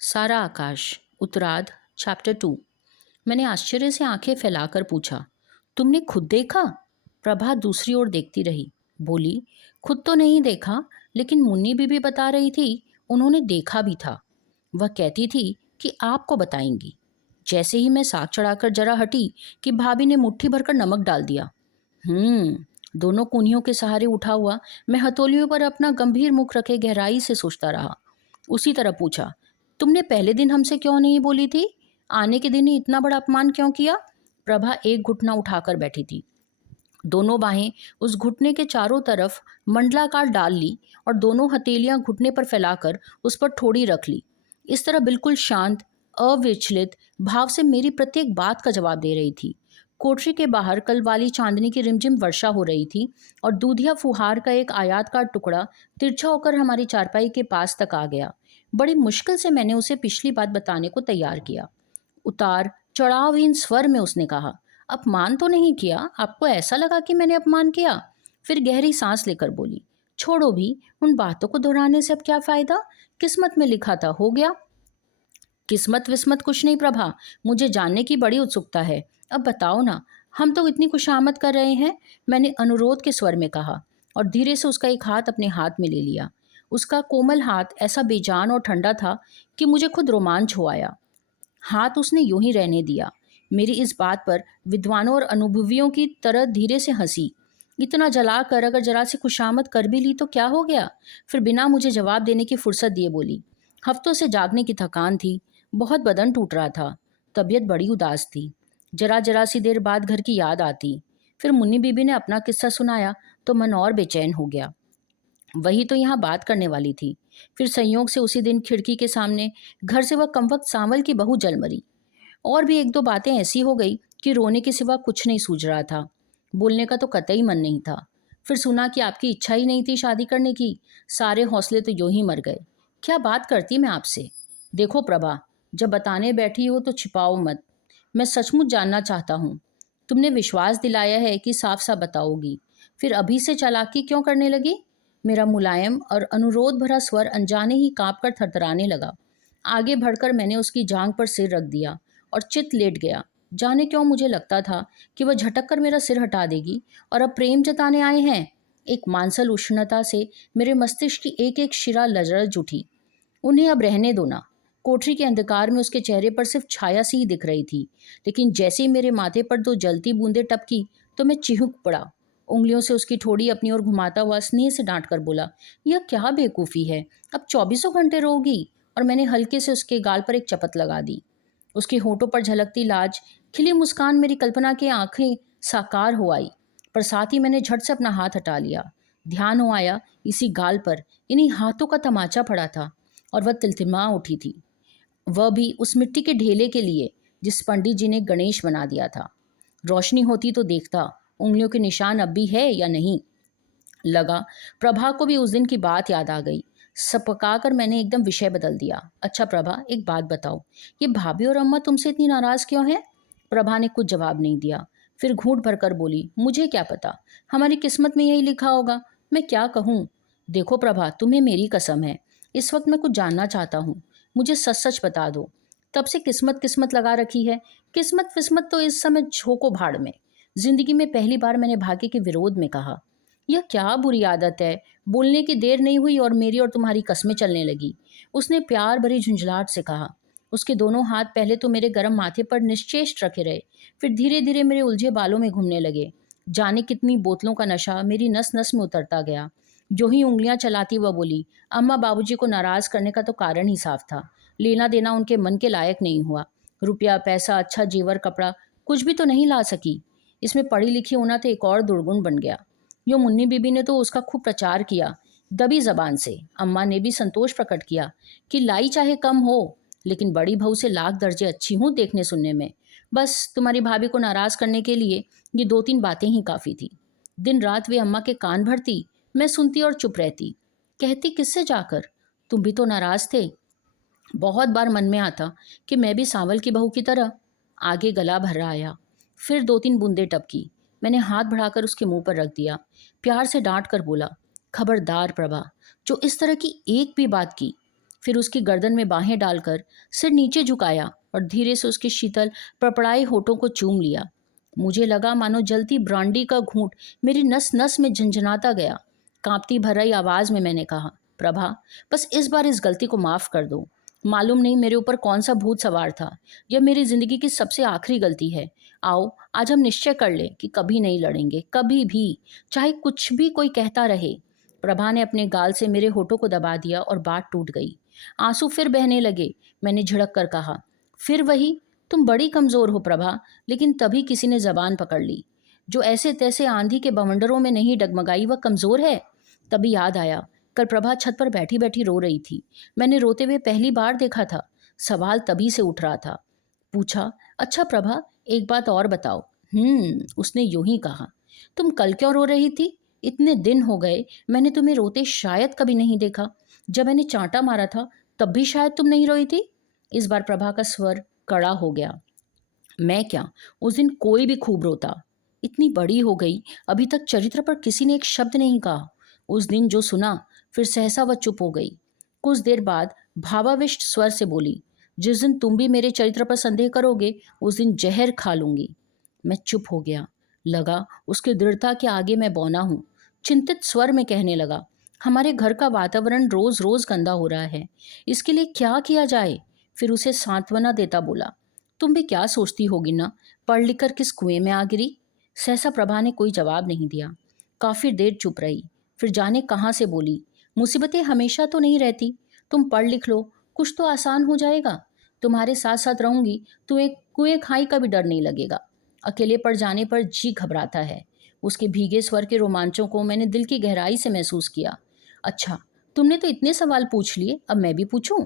सारा आकाश उत्तरार्ध चैप्टर 2। मैंने आश्चर्य से आंखें फैलाकर पूछा, तुमने खुद देखा? प्रभा दूसरी ओर देखती रही। बोली, खुद तो नहीं देखा, लेकिन मुन्नी बीबी बता रही थी उन्होंने देखा भी था। वह कहती थी कि आपको बताएंगी। जैसे ही मैं साग चढ़ाकर जरा हटी कि भाभी ने मुट्ठी भरकर नमक डाल दिया। दोनों कूनियों के सहारे उठा हुआ मैं हथौलियों पर अपना गंभीर मुख रखे गहराई से सोचता रहा। उसी तरह पूछा, तुमने पहले दिन हमसे क्यों नहीं बोली थी? आने के दिन ही इतना बड़ा अपमान क्यों किया? प्रभा एक घुटना उठाकर बैठी थी। दोनों बाहें उस घुटने के चारों तरफ मंडलाकार डाल ली और दोनों हथेलियां घुटने पर फैलाकर उस पर थोड़ी रख ली। इस तरह बिल्कुल शांत, अविचलित भाव से मेरी प्रत्येक बात का जवाब दे रही थी। कोठरी के बाहर कल वाली चांदनी की रिमझिम वर्षा हो रही थी और दूधिया फुहार का एक आयताकार टुकड़ा तिरछा होकर हमारी चारपाई के पास तक आ गया। बड़ी मुश्किल से मैंने उसे पिछली बात बताने को तैयार किया। उतार चढ़ावहीन स्वर में उसने कहा, अपमान तो नहीं किया, आपको ऐसा लगा कि मैंने अपमान किया? फिर गहरी सांस लेकर बोली, छोड़ो भी, उन बातों को दोहराने से अब क्या फायदा? किस्मत में लिखा था हो गया। किस्मत विस्मत कुछ नहीं प्रभा, मुझे जानने की बड़ी उत्सुकता है। अब बताओ ना, हम तो इतनी खुशामद कर रहे हैं। मैंने अनुरोध के स्वर में कहा और धीरे से उसका एक हाथ अपने हाथ में ले लिया। उसका कोमल हाथ ऐसा बेजान और ठंडा था कि मुझे खुद रोमांच हो आया। हाथ उसने यूं ही रहने दिया। मेरी इस बात पर विद्वानों और अनुभवियों की तरह धीरे से हंसी। इतना जला कर अगर जरा सी खुशामद कर भी ली तो क्या हो गया? फिर बिना मुझे जवाब देने की फुर्सत दिए बोली, हफ्तों से जागने की थकान थी, बहुत बदन टूट रहा था, तबीयत बड़ी उदास थी। जरा जरा सी देर बाद घर की याद आती। फिर मुन्नी बीबी ने अपना किस्सा सुनाया तो मन और बेचैन हो गया। वही तो यहाँ बात करने वाली थी। फिर संयोग से उसी दिन खिड़की के सामने घर से वह कमबख्त सांवल की बहू जल मरी। और भी एक दो बातें ऐसी हो गई कि रोने के सिवा कुछ नहीं सूझ रहा था। बोलने का तो कतई मन नहीं था। फिर सुना कि आपकी इच्छा ही नहीं थी शादी करने की। सारे हौसले तो यूं ही मर गए। क्या बात करती मैं आपसे? देखो प्रभा, जब बताने बैठी हो तो छिपाओ मत। मैं सचमुच जानना चाहता हूँ। तुमने विश्वास दिलाया है कि साफ साफ बताओगी, फिर अभी से चालाकी क्यों करने लगी? मेरा मुलायम और अनुरोध भरा स्वर अनजाने ही कांप कर थरथराने लगा। आगे बढ़कर मैंने उसकी जांघ पर सिर रख दिया और चित लेट गया। जाने क्यों मुझे लगता था कि वह झटक कर मेरा सिर हटा देगी और अब प्रेम जताने आए हैं। एक मांसल उष्णता से मेरे मस्तिष्क की एक एक शिरा लरज उठी। उन्हें अब रहने दो ना। कोठरी के अंधकार में उसके चेहरे पर सिर्फ छाया सी ही दिख रही थी, लेकिन जैसे ही मेरे माथे पर दो जलती बूंदें टपकी तो मैं चिहुक पड़ा। उंगलियों से उसकी ठोड़ी अपनी ओर घुमाता हुआ स्नेह से डांट कर बोला, यह क्या बेवकूफ़ी है? अब 24 घंटे रोगी? और मैंने हल्के से उसके गाल पर एक चपत लगा दी। उसके होठों पर झलकती लाज, खिली मुस्कान मेरी कल्पना की आंखें साकार हो आई। पर साथ ही मैंने झट से अपना हाथ हटा लिया। ध्यान हो आया इसी गाल पर इन्हीं हाथों का तमाचा पड़ा था और वह तिलतिमा उठी थी। वह भी उस मिट्टी के ढेले के लिए जिस पंडित जी ने गणेश बना दिया था। रोशनी होती तो देखता उंगलियों के निशान अब भी है या नहीं। लगा प्रभा को भी उस दिन की बात याद आ गई। सपकाकर मैंने एकदम विषय बदल दिया। अच्छा प्रभा, एक बात बताओ, ये भाभी और अम्मा तुमसे इतनी नाराज क्यों हैं? प्रभा ने कुछ जवाब नहीं दिया। फिर घूंट भरकर बोली, मुझे क्या पता, हमारी किस्मत में यही लिखा होगा। मैं क्या कहूँ? देखो प्रभा, तुम्हें मेरी कसम है, इस वक्त मैं कुछ जानना चाहता हूँ। मुझे सच सच बता दो। तब से किस्मत किस्मत लगा रखी है। किस्मत विस्मत तो इस समय झोंको भाड़ में। जिंदगी में पहली बार मैंने भाग्य के विरोध में कहा। यह क्या बुरी आदत है? बोलने की देर नहीं हुई और मेरी और तुम्हारी कस्में चलने लगी। उसने प्यार भरी झुंझलाहट से कहा। उसके दोनों हाथ पहले तो मेरे गर्म माथे पर निश्चेष्ट रखे रहे, फिर धीरे धीरे मेरे उलझे बालों में घूमने लगे। जाने कितनी बोतलों का नशा मेरी नस नस में उतरता गया। जो ही उंगलियां चलाती वह बोली, अम्मा बाबूजी को नाराज करने का तो कारण ही साफ था। लेना देना उनके मन के लायक नहीं हुआ। रुपया पैसा, अच्छा जेवर कपड़ा, कुछ भी तो नहीं ला सकी। इसमें पढ़ी लिखी होना तो एक और दुर्गुण बन गया। यो मुन्नी बीबी ने तो उसका खूब प्रचार किया, दबी जबान से। अम्मा ने भी संतोष प्रकट किया कि लाई चाहे कम हो, लेकिन बड़ी बहू से लाख दर्जे अच्छी हूँ देखने सुनने में। बस तुम्हारी भाभी को नाराज करने के लिए ये दो तीन बातें ही काफ़ी थी। दिन रात वे अम्मा के कान भरती, मैं सुनती और चुप रहती। कहती किससे जाकर, तुम भी तो नाराज थे। बहुत बार मन में आता कि मैं भी सांवल की बहू की तरह। आगे गला भर आया। फिर दो तीन बूंदें टपकी। मैंने हाथ बढ़ाकर उसके मुंह पर रख दिया। प्यार से डांट कर बोला, खबरदार प्रभा, जो इस तरह की एक भी बात की, फिर उसकी गर्दन में बाहें डालकर सिर नीचे झुकाया और धीरे से उसके शीतल पड़पड़ाए होठों को चूम लिया। मुझे लगा मानो जलती ब्रांडी का घूंट मेरी नस नस में झंझनाता गया। कांपती भरी आवाज में मैंने कहा, प्रभा, बस इस बार इस गलती को माफ कर दो। मालूम नहीं मेरे ऊपर कौन सा भूत सवार था। यह मेरी जिंदगी की सबसे आखिरी गलती है। आओ आज हम निश्चय कर लें कि कभी नहीं लड़ेंगे, कभी भी, चाहे कुछ भी कोई कहता रहे। प्रभा ने अपने गाल से मेरे होठों को दबा दिया और बात टूट गई। आंसू फिर बहने लगे। मैंने झिड़क कर कहा, फिर वही, तुम बड़ी कमजोर हो प्रभा। लेकिन तभी किसी ने जबान पकड़ ली। जो ऐसे तैसे आंधी के बवंडरों में नहीं डगमगाई वह कमजोर है। तभी याद आया, कल प्रभा छत पर बैठी बैठी रो रही थी। मैंने रोते हुए पहली बार देखा था। सवाल तभी से उठ रहा था। पूछा, अच्छा प्रभा, एक बात और बताओ। उसने यूं ही कहा, तुम कल क्यों रो रही थी? इतने दिन हो गए मैंने तुम्हें रोते शायद कभी नहीं देखा। जब मैंने चांटा मारा था तब भी शायद तुम नहीं रोई थी। इस बार प्रभा का स्वर कड़ा हो गया। मैं क्या, उस दिन कोई भी खूब रोता। इतनी बड़ी हो गई, अभी तक चरित्र पर किसी ने एक शब्द नहीं कहा। उस दिन जो सुना, फिर सहसा वह चुप हो गई। कुछ देर बाद भावाविष्ट स्वर से बोली, जिस दिन तुम भी मेरे चरित्र पर संदेह करोगे उस दिन जहर खा लूंगी। मैं चुप हो गया। लगा उसकी दृढ़ता के आगे मैं बौना हूं। चिंतित स्वर में कहने लगा, हमारे घर का वातावरण रोज रोज गंदा हो रहा है। इसके लिए क्या किया जाए? फिर उसे सांत्वना देता बोला, तुम भी क्या सोचती होगी ना, पढ़ लिख कर किस कुएं में आ गिरी। सहसा प्रभा ने कोई जवाब नहीं दिया। काफी देर चुप रही। फिर जाने कहाँ से बोली, मुसीबतें हमेशा तो नहीं रहती। तुम पढ़ लिख लो, कुछ तो आसान हो जाएगा। तुम्हारे साथ साथ रहूंगी तो एक कुएं खाई का भी डर नहीं लगेगा। अकेले पड़ जाने पर जी घबराता है। उसके भीगे स्वर के रोमांचों को मैंने दिल की गहराई से महसूस किया। अच्छा, तुमने तो इतने सवाल पूछ लिए, अब मैं भी पूछूं?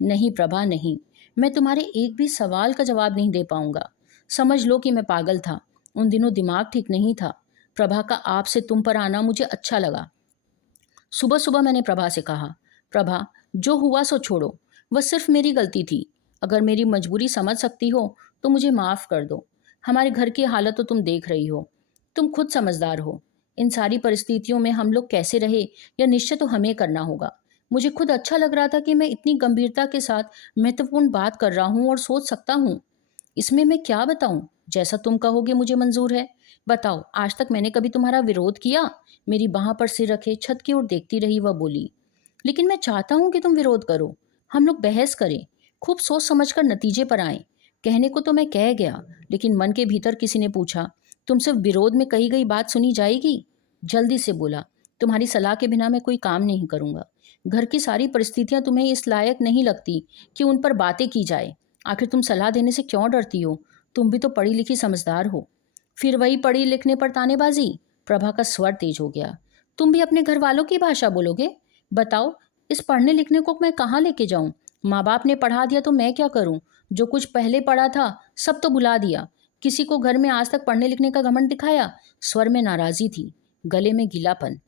नहीं प्रभा, नहीं। मैं तुम्हारे एक भी सवाल का जवाब नहीं दे पाऊंगा। समझ लो कि मैं पागल था। उन दिनों दिमाग ठीक नहीं था। प्रभा का आपसे तुम पर आना मुझे अच्छा लगा। सुबह सुबह मैंने प्रभा से कहा, प्रभा, जो हुआ सो छोड़ो। वह सिर्फ मेरी गलती थी। अगर मेरी मजबूरी समझ सकती हो तो मुझे माफ कर दो। हमारे घर की हालत तो तुम देख रही हो। तुम खुद समझदार हो। इन सारी परिस्थितियों में हम लोग कैसे रहे यह निश्चय तो हमें करना होगा। मुझे खुद अच्छा लग रहा था कि मैं इतनी गंभीरता के साथ महत्वपूर्ण बात कर रहा हूँ और सोच सकता हूँ। इसमें मैं क्या बताऊं? जैसा तुम कहोगे मुझे मंजूर है। बताओ, आज तक मैंने कभी तुम्हारा विरोध किया? मेरी बाह पर सिर रखे छत की ओर देखती रही वह बोली, लेकिन मैं चाहता हूं कि तुम विरोध करो। हम लोग बहस करें, खूब सोच समझकर नतीजे पर आए। कहने को तो मैं कह गया, लेकिन मन के भीतर किसी ने पूछा, तुम सिर्फ विरोध में कही गई बात सुनी जाएगी? जल्दी से बोला, तुम्हारी सलाह के बिना मैं कोई काम नहीं करूंगा। घर की सारी परिस्थितियां तुम्हें इस लायक नहीं लगती कि उन पर बातें की जाए। आखिर तुम सलाह देने से क्यों डरती हो? तुम भी तो पढ़ी लिखी समझदार हो। फिर वही पढ़ी लिखने पर तानेबाजी। प्रभा का स्वर तेज हो गया। तुम भी अपने घर वालों की भाषा बोलोगे? बताओ, इस पढ़ने लिखने को मैं कहाँ लेके जाऊं? माँ बाप ने पढ़ा दिया तो मैं क्या करूं? जो कुछ पहले पढ़ा था सब तो भुला दिया। किसी को घर में आज तक पढ़ने लिखने का घमंड दिखाया? स्वर में नाराजी थी, गले में गीलापन।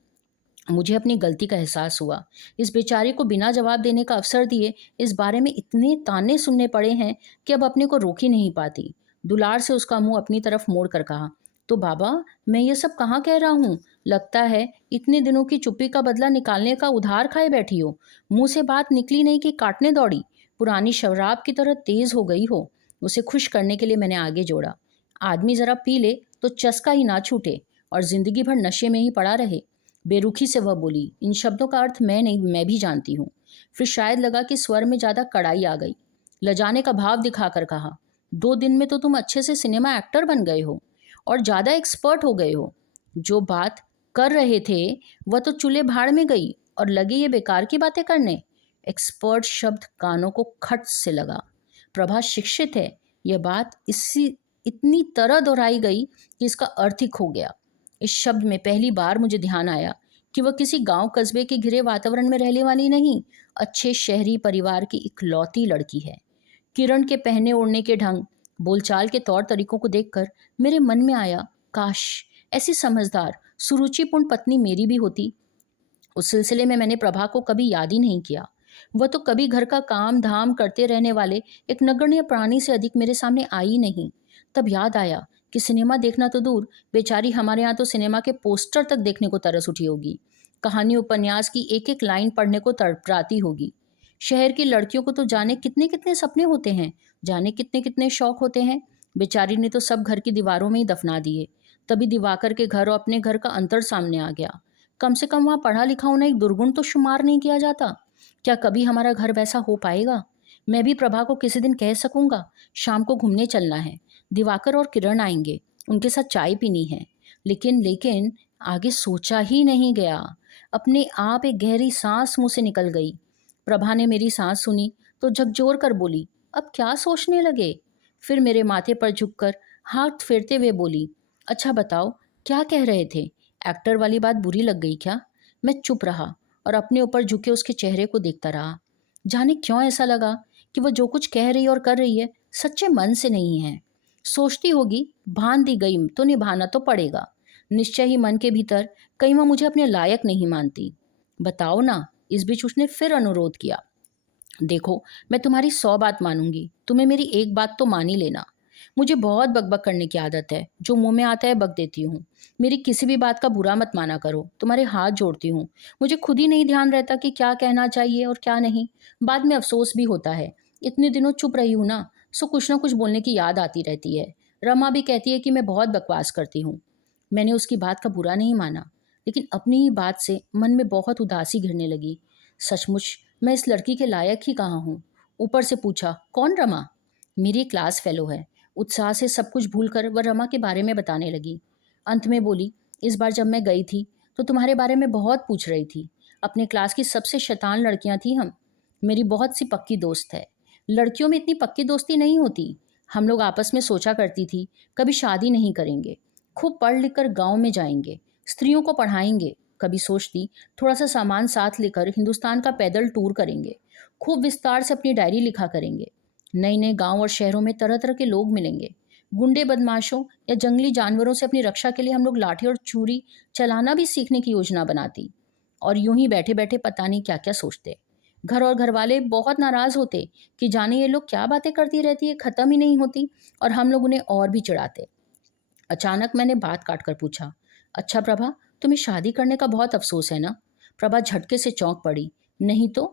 मुझे अपनी गलती का एहसास हुआ। इस बेचारे को बिना जवाब देने का अवसर दिए इस बारे में इतने ताने सुनने पड़े हैं कि अब अपने को रोक ही नहीं पाती। दुलार से उसका मुंह अपनी तरफ मोड़ कर कहा, तो बाबा, मैं ये सब कहाँ कह रहा हूँ? लगता है इतने दिनों की चुप्पी का बदला निकालने का उधार खाए बैठी हो। मुंह से बात निकली नहीं कि काटने दौड़ी। पुरानी शराब की तरह तेज हो गई हो। उसे खुश करने के लिए मैंने आगे जोड़ा, आदमी जरा पी ले तो चस्का ही ना छूटे और जिंदगी भर नशे में ही पड़ा रहे। बेरुखी से वह बोली, इन शब्दों का अर्थ मैं नहीं, मैं भी जानती हूँ। फिर शायद लगा कि स्वर में ज्यादा कड़ाई आ गई। लजाने का भाव दिखाकर कहा, 2 दिन में तो तुम अच्छे से सिनेमा एक्टर बन गए हो और ज्यादा एक्सपर्ट हो गए हो। जो बात कर रहे थे वह तो चूल्हे भाड़ में गई और लगे ये बेकार की बातें करने। एक्सपर्ट शब्द कानों को खट से लगा। प्रभा शिक्षित है, यह बात इसी इतनी तरह दोहराई गई कि इसका अर्थ ही खो गया। इस शब्द में पहली बार मुझे ध्यान आया कि वह किसी गांव कस्बे के घिरे वातावरण में रहने वाली नहीं, अच्छे शहरी परिवार की इकलौती लड़की है। किरण के पहने ओढ़ने के ढंग, बोलचाल के तौर तरीकों को देखकर मेरे मन में आया, काश ऐसी समझदार सुरुचिपूर्ण पत्नी मेरी भी होती। उस सिलसिले में मैंने प्रभा को कभी याद ही नहीं किया। वह तो कभी घर का काम धाम करते रहने वाले एक नगण्य प्राणी से अधिक मेरे सामने आई नहीं। तब याद आया कि सिनेमा देखना तो दूर, बेचारी हमारे यहाँ तो सिनेमा के पोस्टर तक देखने को तरस उठी होगी। कहानी उपन्यास की एक एक लाइन पढ़ने को तड़पराती होगी। शहर की लड़कियों को तो जाने कितने कितने सपने होते हैं, जाने कितने कितने शौक होते हैं। बेचारी ने तो सब घर की दीवारों में ही दफना दिए। तभी दिवाकर के घर और अपने घर का अंतर सामने आ गया। कम से कम वहाँ पढ़ा लिखा होना एक दुर्गुण तो शुमार नहीं किया जाता। क्या कभी हमारा घर वैसा हो पाएगा? मैं भी प्रभा को किसी दिन कह सकूंगा, शाम को घूमने चलना है, दिवाकर और किरण आएंगे, उनके साथ चाय पीनी है। लेकिन लेकिन आगे सोचा ही नहीं गया। अपने आप एक गहरी सांस मुंह से निकल गई। प्रभा ने मेरी सांस सुनी तो झकझोर कर बोली, अब क्या सोचने लगे? फिर मेरे माथे पर झुककर हाथ फेरते हुए बोली, अच्छा बताओ, क्या कह रहे थे? एक्टर वाली बात बुरी लग गई क्या? मैं चुप रहा और अपने ऊपर झुके उसके चेहरे को देखता रहा। जाने क्यों ऐसा लगा कि वह जो कुछ कह रही और कर रही है सच्चे मन से नहीं है। सोचती होगी, भान दी गई तो निभाना तो पड़ेगा। निश्चय ही मन के भीतर कहीं वह मुझे अपने लायक नहीं मानती। बताओ ना। इस बीच उसने फिर अनुरोध किया, देखो, मैं तुम्हारी 100 बात मानूंगी, तुम्हें मेरी एक बात तो मान ही लेना। मुझे बहुत बकबक करने की आदत है, जो मुंह में आता है बक देती हूँ। मेरी किसी भी बात का बुरा मत माना करो, तुम्हारे हाथ जोड़ती हूँ। मुझे खुद ही नहीं ध्यान रहता कि क्या कहना चाहिए और क्या नहीं। बाद में अफसोस भी होता है। इतने दिनों चुप रही हूँ ना, सो कुछ ना कुछ बोलने की याद आती रहती है। रमा भी कहती है कि मैं बहुत बकवास करती हूँ। मैंने उसकी बात का बुरा नहीं माना, लेकिन अपनी ही बात से मन में बहुत उदासी घिरने लगी। सचमुच मैं इस लड़की के लायक ही कहाँ हूँ? ऊपर से पूछा, कौन रमा? मेरी क्लास फेलो है। उत्साह से सब कुछ भूलकर वह रमा के बारे में बताने लगी। अंत में बोली, इस बार जब मैं गई थी तो तुम्हारे बारे में बहुत पूछ रही थी। अपने क्लास की सबसे शैतान लड़कियां थी हम। मेरी बहुत सी पक्की दोस्त है। लड़कियों में इतनी पक्की दोस्ती नहीं होती। हम लोग आपस में सोचा करती थी, कभी शादी नहीं करेंगे, खूब पढ़ लिख कर गाँव में जाएंगे, स्त्रियों को पढ़ाएंगे। कभी सोचती, थोड़ा सा सामान साथ लेकर हिंदुस्तान का पैदल टूर करेंगे, खूब विस्तार से अपनी डायरी लिखा करेंगे। नए नए गांव और शहरों में तरह तरह के लोग मिलेंगे। गुंडे बदमाशों या जंगली जानवरों से अपनी रक्षा के लिए हम लोग लाठी और छुरी चलाना भी सीखने की योजना बनाती। और यूं ही बैठे बैठे पता नहीं क्या क्या सोचते। घर और घर वाले बहुत नाराज होते कि जाने ये लोग क्या बातें करती रहती है, खत्म ही नहीं होती। और हम लोग उन्हें और भी चिढ़ाते। अचानक मैंने बात काट कर पूछा, अच्छा प्रभा, तुम्हें शादी करने का बहुत अफसोस है ना? प्रभा झटके से चौंक पड़ी। नहीं तो,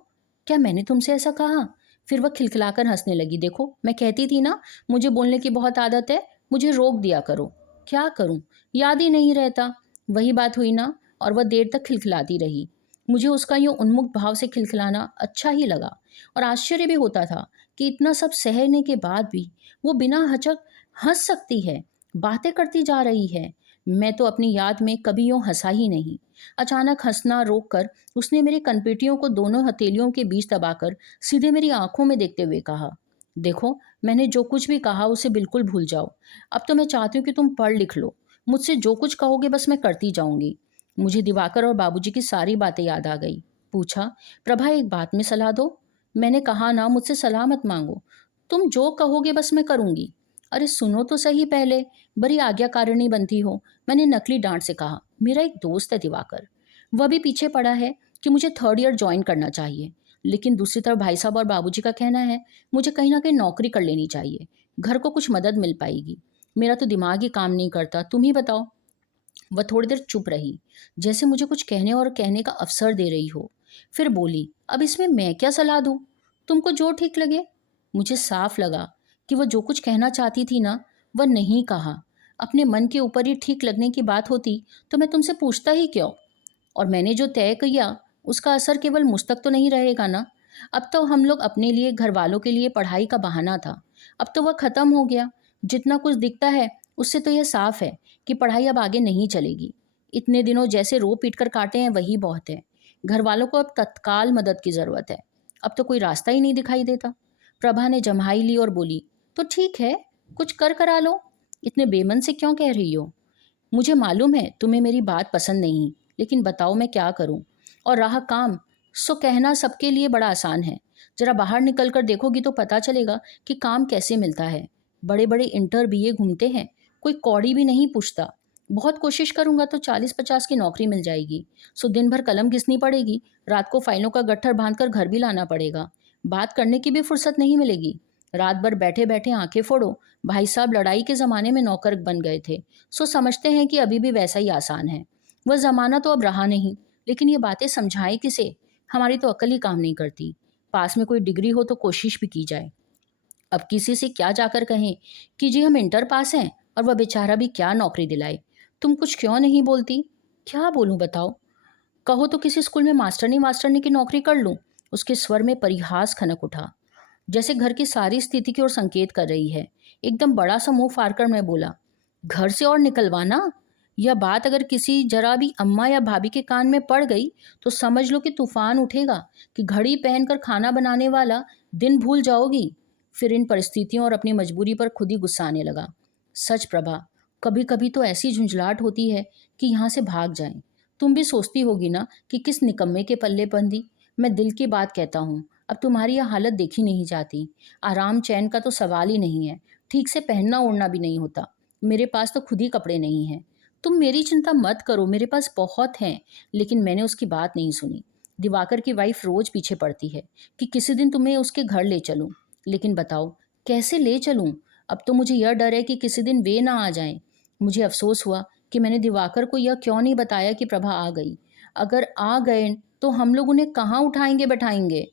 क्या मैंने तुमसे ऐसा कहा? फिर वह खिलखिलाकर हंसने लगी। देखो, मैं कहती थी ना, मुझे बोलने की बहुत आदत है, मुझे रोक दिया करो। क्या करूं, याद ही नहीं रहता। वही बात हुई ना। और वह देर तक खिलखिलाती रही। मुझे उसका यूं उन्मुख भाव से खिलखिलाना अच्छा ही लगा। और आश्चर्य भी होता था कि इतना सब सहने के बाद भी वो बिना हचक हंस सकती है, बातें करती जा रही है। मैं तो अपनी याद में कभी यूं हंसा ही नहीं। अचानक हंसना रोककर उसने मेरी कनपेटियों को दोनों हथेलियों के बीच दबाकर सीधे मेरी आंखों में देखते हुए कहा, देखो, मैंने जो कुछ भी कहा उसे बिल्कुल भूल जाओ। अब तो मैं चाहती हूँ कि तुम पढ़ लिख लो। मुझसे जो कुछ कहोगे बस मैं करती जाऊंगी। मुझे दिवाकर और बाबूजी की सारी बातें याद आ गई। पूछा, प्रभा, एक बात में सलाह दो। मैंने कहा ना, मुझसे सलाह मत मांगो। तुम जो कहोगे बस मैं करूंगी। अरे सुनो तो सही पहले, बड़ी आज्ञाकारिणी बनती हो। मैंने नकली डांट से कहा, मेरा एक दोस्त है दिवाकर, वह भी पीछे पड़ा है कि मुझे 3rd ईयर ज्वाइन करना चाहिए। लेकिन दूसरी तरफ भाई साहब और बाबूजी का कहना है मुझे कहीं ना कहीं नौकरी कर लेनी चाहिए, घर को कुछ मदद मिल पाएगी। मेरा तो दिमाग ही काम नहीं करता, तुम ही बताओ। वह थोड़ी देर चुप रही, जैसे मुझे कुछ कहने और कहने का अवसर दे रही हो। फिर बोली, अब इसमें मैं क्या सलाह दूं? तुमको जो ठीक लगे। मुझे साफ लगा कि वह जो कुछ कहना चाहती थी ना, वह नहीं कहा। अपने मन के ऊपर ही ठीक लगने की बात होती तो मैं तुमसे पूछता ही क्यों? और मैंने जो तय किया उसका असर केवल मुझ तक तो नहीं रहेगा ना। अब तो हम लोग अपने लिए, घर वालों के लिए पढ़ाई का बहाना था, अब तो वह खत्म हो गया। जितना कुछ दिखता है उससे तो यह साफ है कि पढ़ाई अब आगे नहीं चलेगी। इतने दिनों जैसे रो पीट कर काटे हैं वही बहुत है। घर वालों को अब तत्काल मदद की ज़रूरत है। अब तो कोई रास्ता ही नहीं दिखाई देता। प्रभा ने जम्हाई ली और बोली, तो ठीक है, कुछ कर करा लो। इतने बेमन से क्यों कह रही हो? मुझे मालूम है तुम्हें मेरी बात पसंद नहीं, लेकिन बताओ मैं क्या करूं? और रहा काम, सो कहना सबके लिए बड़ा आसान है। जरा बाहर निकल कर देखोगी तो पता चलेगा कि काम कैसे मिलता है। बड़े बड़े इंटर बीए घूमते हैं, कोई कौड़ी भी नहीं पूछता। बहुत कोशिश करूंगा तो 40-50 की नौकरी मिल जाएगी। सो दिन भर कलम घिसनी पड़ेगी, रात को फाइलों का गट्ठर बांधकर घर भी लाना पड़ेगा। बात करने की भी फुर्सत नहीं मिलेगी। रात भर बैठे बैठे आंखें फोड़ो। भाई साहब लड़ाई के ज़माने में नौकर बन गए थे, सो समझते हैं कि अभी भी वैसा ही आसान है। वह ज़माना तो अब रहा नहीं, लेकिन ये बातें समझाएं किसे? हमारी तो अक्ल ही काम नहीं करती। पास में कोई डिग्री हो तो कोशिश भी की जाए। अब किसी से क्या जाकर कहें कि जी हम इंटर पास हैं और वह बेचारा भी क्या नौकरी दिलाए। तुम कुछ क्यों नहीं बोलती? क्या बोलूं बताओ? कहो तो किसी स्कूल में मास्टरनी वास्टरनी की नौकरी कर लूं। उसके स्वर में परिहास खनक उठा, जैसे घर की सारी स्थिति की ओर संकेत कर रही है। एकदम बड़ा सा मुंह फाड़कर मैं बोला, घर से और निकलवाना? यह बात अगर किसी जरा भी अम्मा या भाभी के कान में पड़ गई तो समझ लो कि तूफान उठेगा, कि घड़ी पहनकर खाना बनाने वाला दिन भूल जाओगी। फिर इन परिस्थितियों और अपनी मजबूरी पर खुद ही गुस्सा आने लगा। सच प्रभा, कभी कभी तो ऐसी झुंझलाहट होती है कि यहाँ से भाग जाएं। तुम भी सोचती होगी ना कि किस निकम्मे के पल्ले बंधी। मैं दिल की बात कहता हूँ, अब तुम्हारी यह हालत देखी नहीं जाती। आराम चैन का तो सवाल ही नहीं है, ठीक से पहनना ओढ़ना भी नहीं होता। मेरे पास तो खुद ही कपड़े नहीं हैं। तुम मेरी चिंता मत करो, मेरे पास बहुत हैं। लेकिन मैंने उसकी बात नहीं सुनी। दिवाकर की वाइफ रोज पीछे पड़ती है कि किसी दिन तुम्हें उसके घर ले चलूं। लेकिन बताओ कैसे ले चलूं? अब तो मुझे यह डर है कि किसी दिन वे ना आ जाएं। मुझे अफसोस हुआ कि मैंने दिवाकर को यह क्यों नहीं बताया कि प्रभा आ गई। अगर आ गए तो हम लोग उन्हें कहाँ उठाएंगे बैठाएंगे?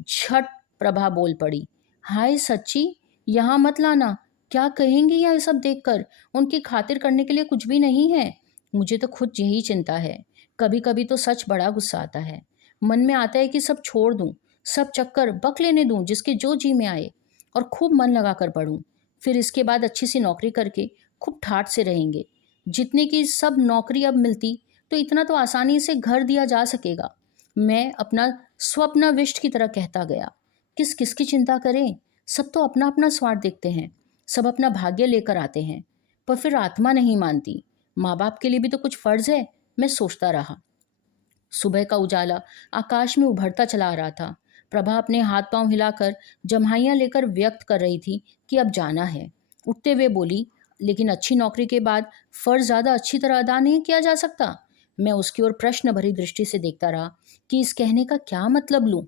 झट प्रभा बोल पड़ी, हाय सच्ची, यहाँ मत लाना। क्या कहेंगे यह सब देखकर? उनकी खातिर करने के लिए कुछ भी नहीं है। मुझे तो खुद यही चिंता है। कभी कभी तो सच बड़ा गुस्सा आता है। मन में आता है कि सब छोड़ दूं, सब चक्कर बक लेने दूं जिसके जो जी में आए, और खूब मन लगा कर पढूं। फिर इसके बाद अच्छी सी नौकरी करके खूब ठाठ से रहेंगे। जितने की सब नौकरी अब मिलती तो इतना तो आसानी से घर दिया जा सकेगा। मैं अपना स्वप्नाविष्ट की तरह कहता गया। किस किस की चिंता करें? सब तो अपना अपना स्वार्थ देखते हैं, सब अपना भाग्य लेकर आते हैं। पर फिर आत्मा नहीं मानती। माँ बाप के लिए भी तो कुछ फर्ज है। मैं सोचता रहा। सुबह का उजाला आकाश में उभरता चला आ रहा था। प्रभा अपने हाथ पांव हिलाकर जम्हाइयां लेकर व्यक्त कर रही थी कि अब जाना है। उठते हुए बोली, लेकिन अच्छी नौकरी के बाद फर्ज ज़्यादा अच्छी तरह अदा नहीं किया जा सकता? मैं उसकी ओर प्रश्न भरी दृष्टि से देखता रहा कि इस कहने का क्या मतलब लूं।